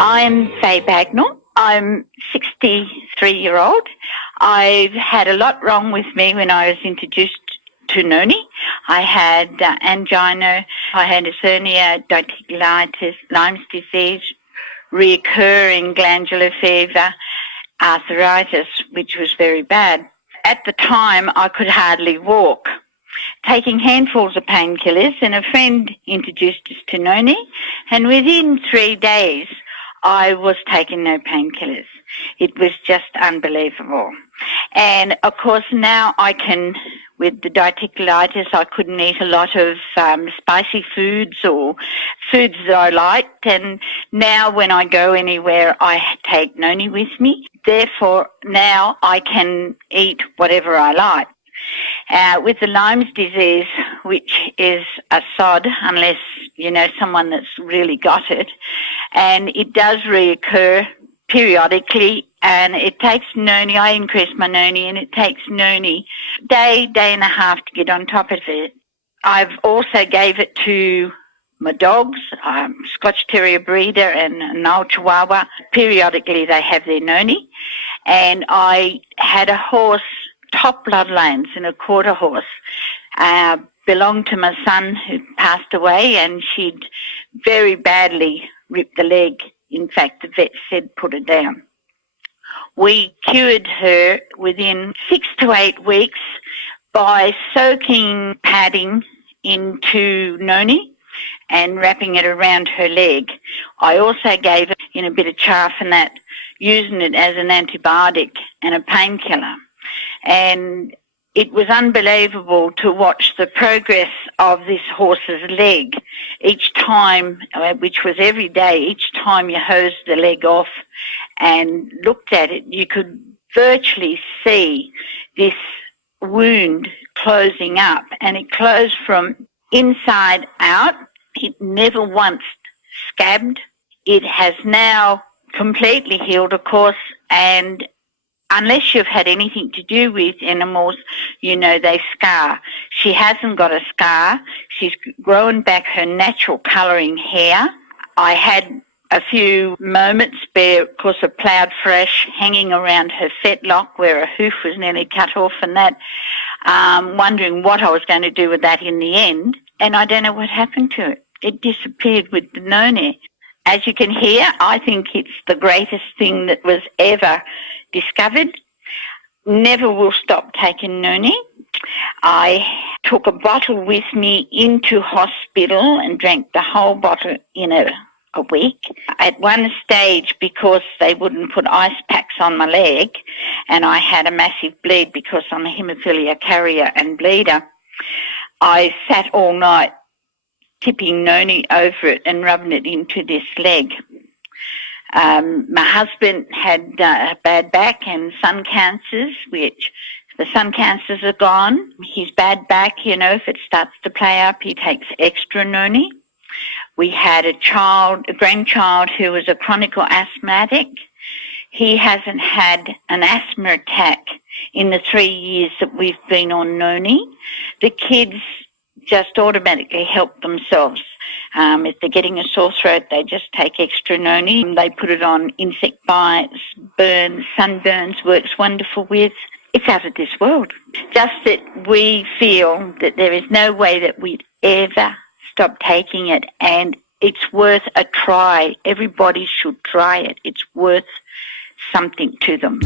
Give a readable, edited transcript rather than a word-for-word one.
I'm Faye Bagnall. I'm 63-year-old. I've had a lot wrong with me when I was introduced to Noni. I had angina, I had hernia, diverticulitis, Lyme's disease, reoccurring glandular fever, arthritis, which was very bad. At the time, I could hardly walk. Taking handfuls of painkillers, and a friend introduced us to Noni, and within 3 days, I was taking no painkillers. It was just unbelievable. And of course now I can, with the diverticulitis, I couldn't eat a lot of spicy foods or foods that I liked. And now when I go anywhere, I take Noni with me. Therefore now I can eat whatever I like. With the Lyme's disease, which is a sod unless you know someone that's really got it, and it does reoccur periodically, and it takes Noni. I increase my Noni, and it takes Noni day and a half to get on top of it. I've also gave it to my dogs, Scotch Terrier breeder and an old Chihuahua. Periodically they have their Noni. And I had a horse, top bloodlines, and a quarter horse, belonged to my son who passed away, and she'd very badly ripped the leg. In fact, the vet said put her down. We cured her within 6 to 8 weeks by soaking padding into Noni and wrapping it around her leg. I also gave it in a bit of chaff and that, using it as an antibiotic and a painkiller. And it was unbelievable to watch the progress of this horse's leg each time, which was every day. Each time you hosed the leg off and looked at it, you could virtually see this wound closing up, and it closed from inside out. It never once scabbed. It has now completely healed, of course, and unless you've had anything to do with animals, you know they scar. She hasn't got a scar. She's grown back her natural colouring hair. I had a few moments where, of course, a ploughed fresh hanging around her fetlock where a hoof was nearly cut off and that, wondering what I was going to do with that in the end. And I don't know what happened to it. It disappeared with the Noni. As you can hear, I think it's the greatest thing that was ever discovered. Never will stop taking Noni. I took a bottle with me into hospital and drank the whole bottle in a week. At one stage, because they wouldn't put ice packs on my leg and I had a massive bleed because I'm a haemophilia carrier and bleeder, I sat all night tipping Noni over it and rubbing it into this leg. My husband had a bad back and sun cancers, which the sun cancers are gone. His bad back, if it starts to play up, he takes extra Noni. We had a grandchild who was a chronic asthmatic. He hasn't had an asthma attack in the 3 years that we've been on Noni. The kids just automatically help themselves. If they're getting a sore throat, they just take extra Noni. They put it on insect bites, burns, sunburns, works wonderful with. It's out of this world. Just that we feel that there is no way that we'd ever stop taking it, and it's worth a try. Everybody should try it. It's worth something to them.